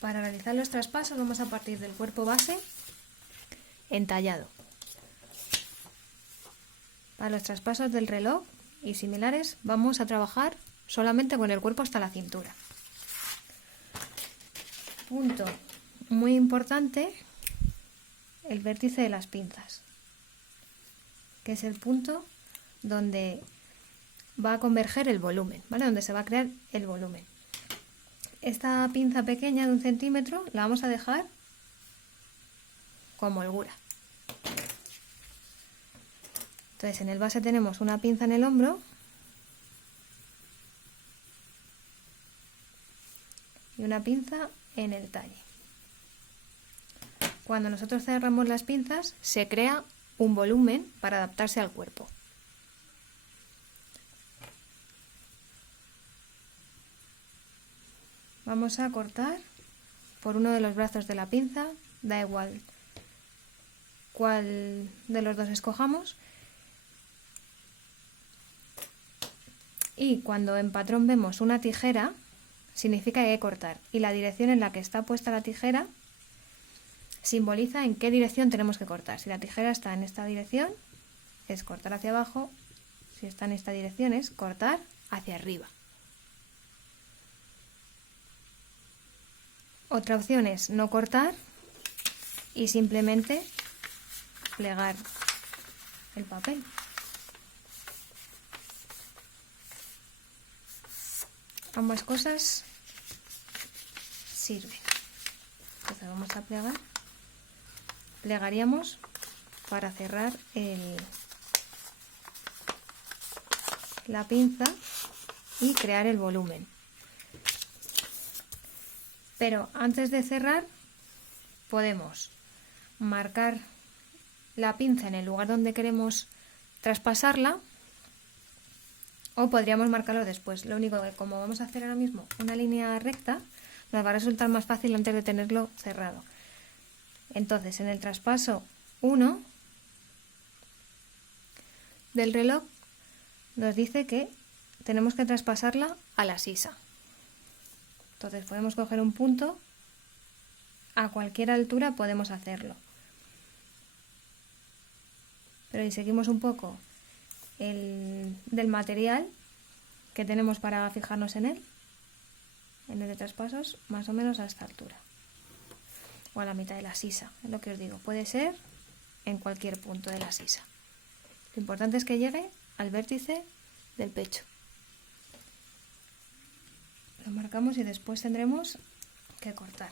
Para realizar los traspasos vamos a partir del cuerpo base entallado. Para los traspasos del reloj y similares vamos a trabajar solamente con el cuerpo hasta la cintura. Punto muy importante, el vértice de las pinzas, que es el punto donde va a converger el volumen, ¿vale? Donde se va a crear el volumen. Esta pinza pequeña de 1 centímetro la vamos a dejar con holgura. Entonces en el base tenemos una pinza en el hombro y una pinza en el talle. Cuando nosotros cerramos las pinzas se crea un volumen para adaptarse al cuerpo. Vamos a cortar por uno de los brazos de la pinza, da igual cuál de los dos escojamos. Y cuando en patrón vemos una tijera, significa que hay que cortar. Y la dirección en la que está puesta la tijera simboliza en qué dirección tenemos que cortar. Si la tijera está en esta dirección, es cortar hacia abajo. Si está en esta dirección, es cortar hacia arriba. Otra opción es no cortar y simplemente plegar el papel. Ambas cosas sirven. Entonces vamos a plegar. Plegaríamos para cerrar la pinza y crear el volumen. Pero antes de cerrar podemos marcar la pinza en el lugar donde queremos traspasarla o podríamos marcarlo después. Lo único que como vamos a hacer ahora mismo una línea recta, nos va a resultar más fácil antes de tenerlo cerrado. Entonces en el traspaso 1 del reloj nos dice que tenemos que traspasarla a la sisa. Entonces podemos coger un punto, a cualquier altura podemos hacerlo. Pero si seguimos un poco del material que tenemos para fijarnos en el de traspasos, más o menos a esta altura. O a la mitad de la sisa, es lo que os digo. Puede ser en cualquier punto de la sisa. Lo importante es que llegue al vértice del pecho. Lo marcamos y después tendremos que cortar.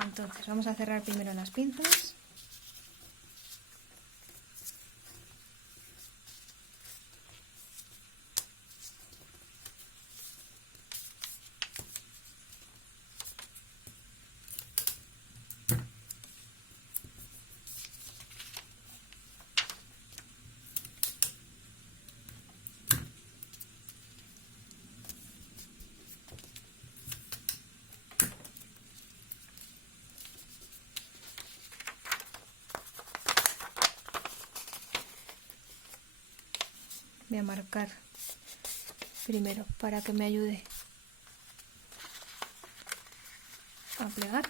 Entonces vamos a cerrar primero las pinzas. Voy a marcar primero para que me ayude a plegar.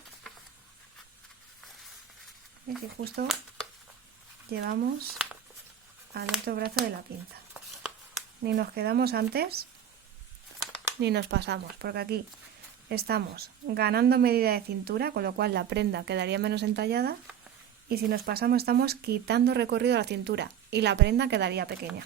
Y que justo llevamos al otro brazo de la pinza. Ni nos quedamos antes ni nos pasamos, porque aquí estamos ganando medida de cintura, con lo cual la prenda quedaría menos entallada, y si nos pasamos estamos quitando recorrido a la cintura y la prenda quedaría pequeña.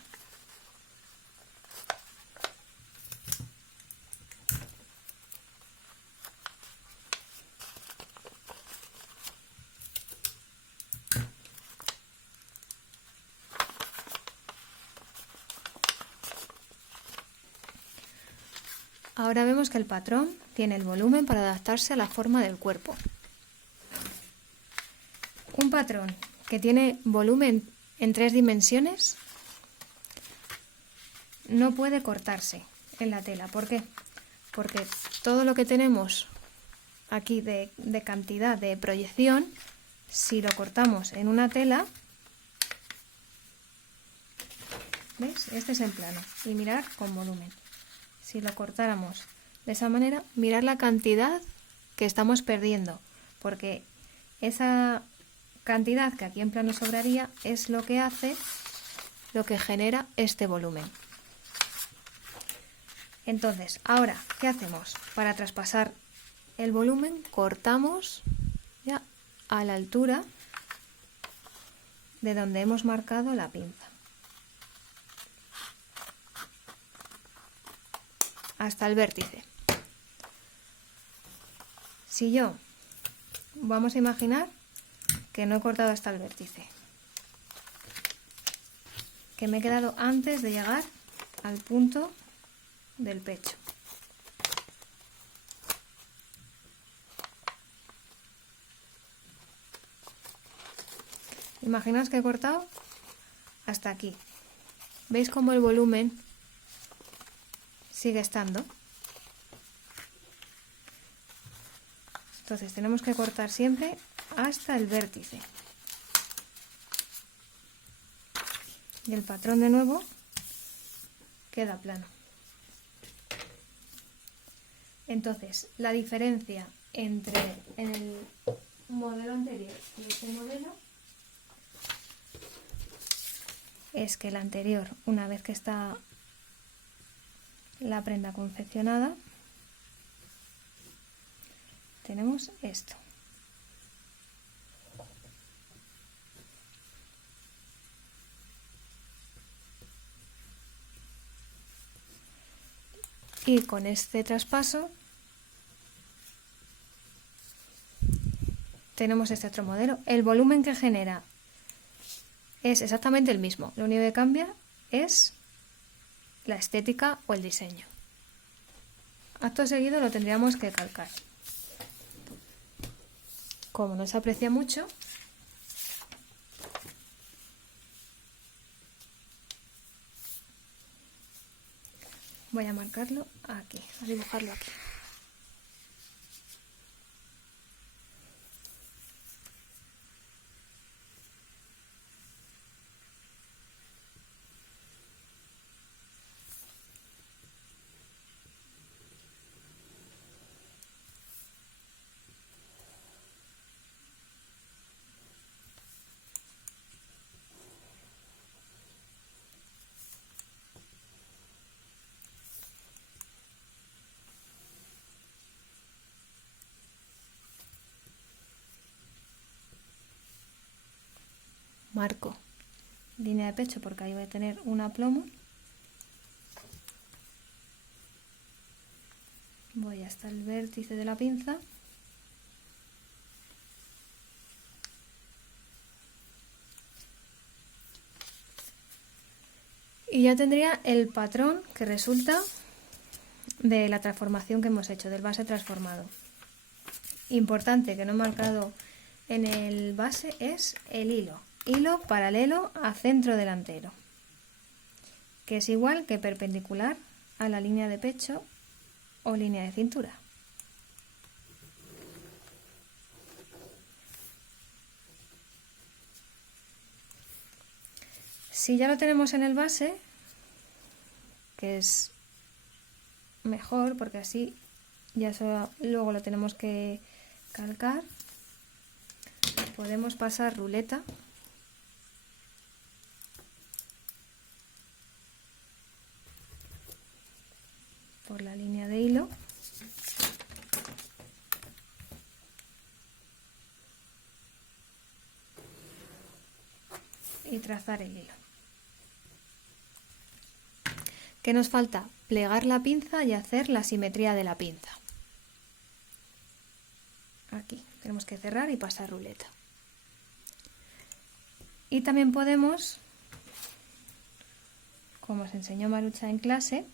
Ahora vemos que el patrón tiene el volumen para adaptarse a la forma del cuerpo. Un patrón que tiene volumen en 3 dimensiones no puede cortarse en la tela. ¿Por qué? Porque todo lo que tenemos aquí de cantidad de proyección, si lo cortamos en una tela, ¿veis? Este es en plano y mirar con volumen. Si lo cortáramos De esa manera, mirar la cantidad que estamos perdiendo, porque esa cantidad que aquí en plano sobraría es lo que hace, lo que genera este volumen. Entonces, ahora, ¿qué hacemos? Para traspasar el volumen, cortamos ya a la altura de donde hemos marcado la pinza. Hasta el vértice. Si yo, vamos a imaginar que no he cortado hasta el vértice, que me he quedado antes de llegar al punto del pecho. Imaginaos que he cortado hasta aquí. ¿Veis cómo el volumen sigue estando? Entonces tenemos que cortar siempre hasta el vértice. Y el patrón de nuevo queda plano. Entonces, la diferencia entre el modelo anterior y este modelo es que el anterior, una vez que está la prenda confeccionada, tenemos esto. Y con este traspaso tenemos este otro modelo. El volumen que genera es exactamente el mismo. Lo único que cambia es la estética o el diseño. Acto seguido lo tendríamos que calcar. Como no se aprecia mucho, voy a marcarlo aquí, a dibujarlo aquí. Marco línea de pecho porque ahí voy a tener un aplomo. Voy hasta el vértice de la pinza. Y ya tendría el patrón que resulta de la transformación que hemos hecho, del base transformado. Importante que no he marcado en el base es el hilo. Hilo paralelo a centro delantero, que es igual que perpendicular a la línea de pecho o línea de cintura. Si ya lo tenemos en el base, que es mejor porque así ya luego lo tenemos que calcar, podemos pasar ruleta por la línea de hilo y trazar el hilo. ¿Qué nos falta? Plegar la pinza y hacer la simetría de la pinza. Aquí tenemos que cerrar y pasar ruleta. Y también podemos, como os enseñó Marucha en clase,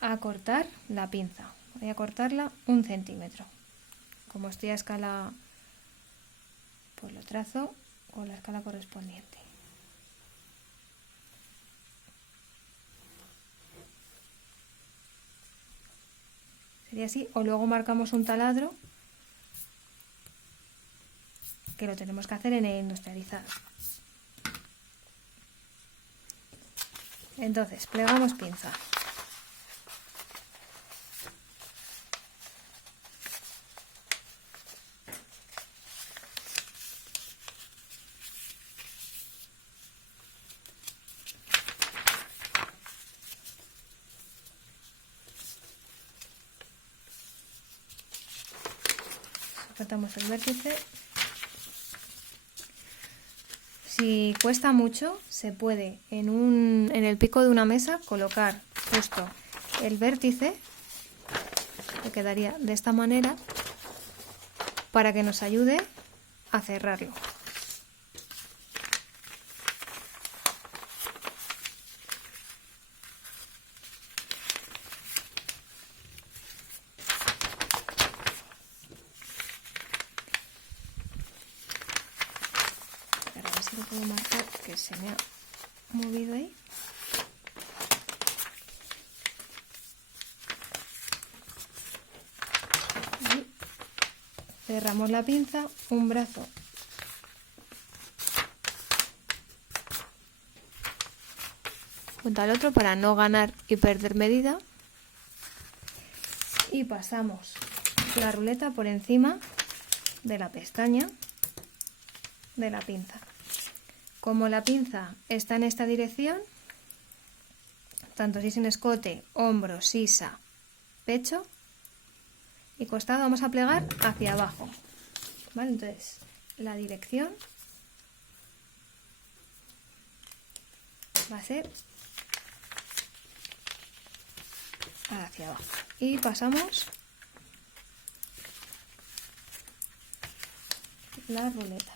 acortar la pinza. Voy a cortarla 1 centímetro. Como estoy a escala, pues lo trazo con la escala correspondiente. Sería así, o luego marcamos un taladro, que lo tenemos que hacer en el industrializado. Entonces, plegamos pinza. Sujetamos el vértice. Si cuesta mucho, se puede en el pico de una mesa colocar justo el vértice, que quedaría de esta manera, para que nos ayude a cerrarlo. A ver si lo puedo marcar, que se me ha movido ahí. Cerramos la pinza, un brazo junto al otro para no ganar y perder medida, y pasamos la ruleta por encima de la pestaña de la pinza. Como la pinza está en esta dirección, tanto si es en escote, hombro, sisa, pecho y costado, vamos a plegar hacia abajo, ¿vale? Entonces la dirección va a ser hacia abajo y pasamos la ruleta.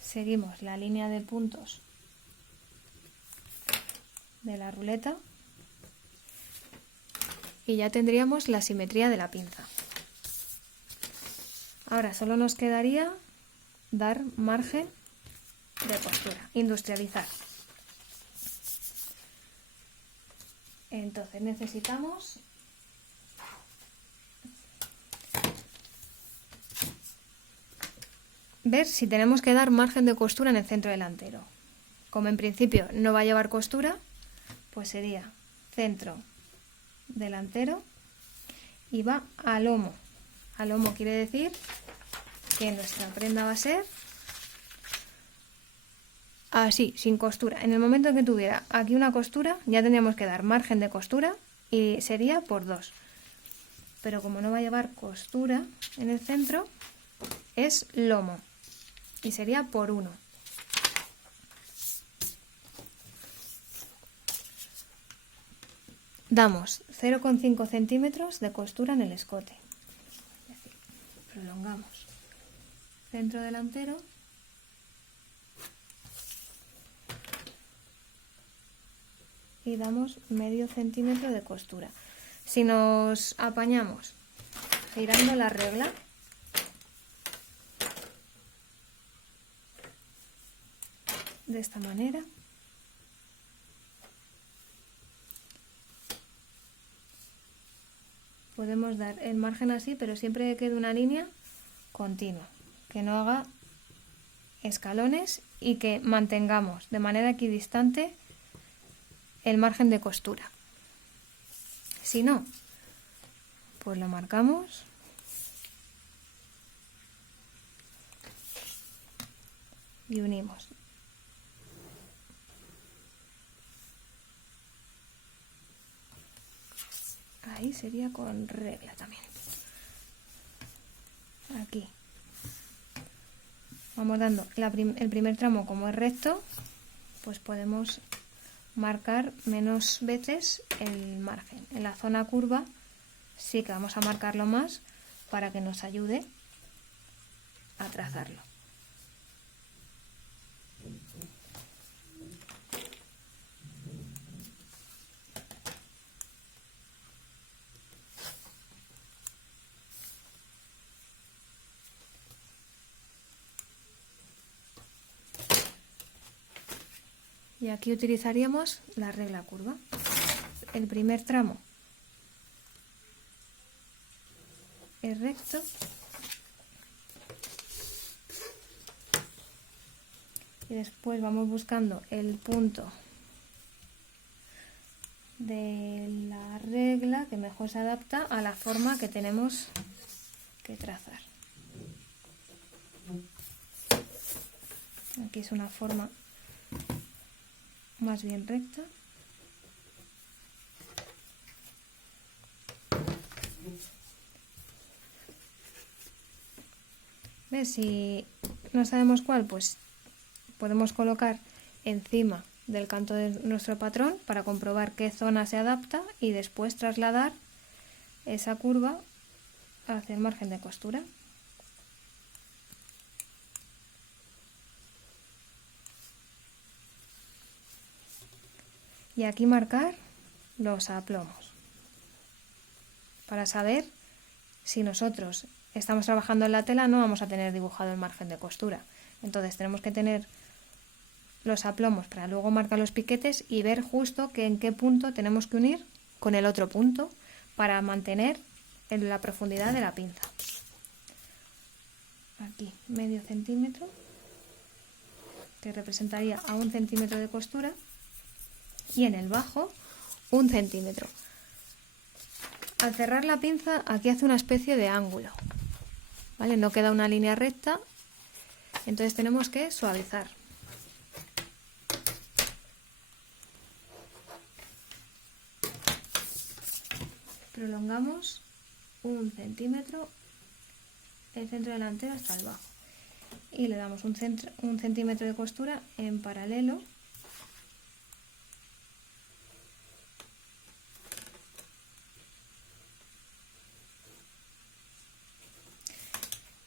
Seguimos la línea de puntos de la ruleta y ya tendríamos la simetría de la pinza. Ahora solo nos quedaría dar margen de costura, industrializar. Entonces necesitamos ver si tenemos que dar margen de costura en el centro delantero. Como en principio no va a llevar costura, pues sería centro delantero y va a lomo. A lomo quiere decir que nuestra prenda va a ser así, sin costura. En el momento en que tuviera aquí una costura, ya tendríamos que dar margen de costura y sería por 2. Pero como no va a llevar costura en el centro, es lomo y sería por 1. Damos 0,5 centímetros de costura en el escote. Es decir, prolongamos centro delantero y damos medio centímetro de costura. Si nos apañamos girando la regla, de esta manera, podemos dar el margen así, pero siempre que quede una línea continua, que no haga escalones y que mantengamos de manera equidistante el margen de costura. Si no, pues lo marcamos y unimos. Ahí sería con regla también. Aquí vamos dando el primer tramo, como es recto, pues podemos marcar menos veces el margen. En la zona curva sí que vamos a marcarlo más para que nos ayude a trazarlo. Y aquí utilizaríamos la regla curva. El primer tramo es recto y después vamos buscando el punto de la regla que mejor se adapta a la forma que tenemos que trazar. Aquí es una forma más bien recta. ¿Ves? Si no sabemos cuál, pues podemos colocar encima del canto de nuestro patrón para comprobar qué zona se adapta y después trasladar esa curva hacia el margen de costura. Y aquí marcar los aplomos para saber si nosotros estamos trabajando en la tela no vamos a tener dibujado el margen de costura. Entonces tenemos que tener los aplomos para luego marcar los piquetes y ver justo que en qué punto tenemos que unir con el otro punto para mantener la profundidad de la pinza. Aquí medio centímetro, que representaría a 1 centímetro de costura, y en el bajo 1 centímetro. Al cerrar la pinza aquí hace una especie de ángulo, ¿vale? No queda una línea recta, entonces tenemos que suavizar. Prolongamos 1 centímetro el centro delantero hasta el bajo y le damos 1 centímetro de costura en paralelo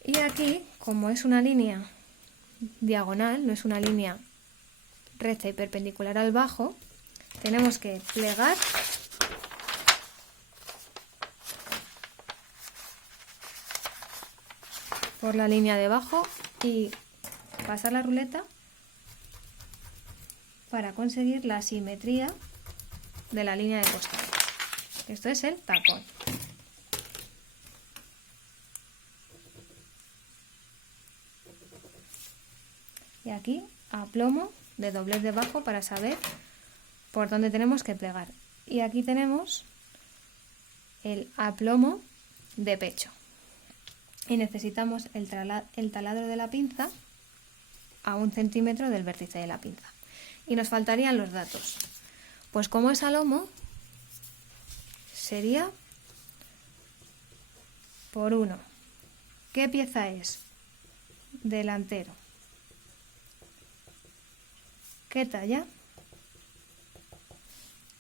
y aquí, como es una línea diagonal, no es una línea recta y perpendicular al bajo, tenemos que plegar por la línea de abajo y pasar la ruleta para conseguir la simetría de la línea de costado. Esto es el tacón. Y aquí aplomo de doblez de bajo para saber por dónde tenemos que plegar. Y aquí tenemos el aplomo de pecho. Y necesitamos el taladro de la pinza a 1 centímetro del vértice de la pinza. Y nos faltarían los datos. Pues como es a lomo, sería por 1. ¿Qué pieza es? Delantero. ¿Qué talla?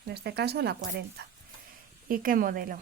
En este caso la 40. ¿Y qué modelo?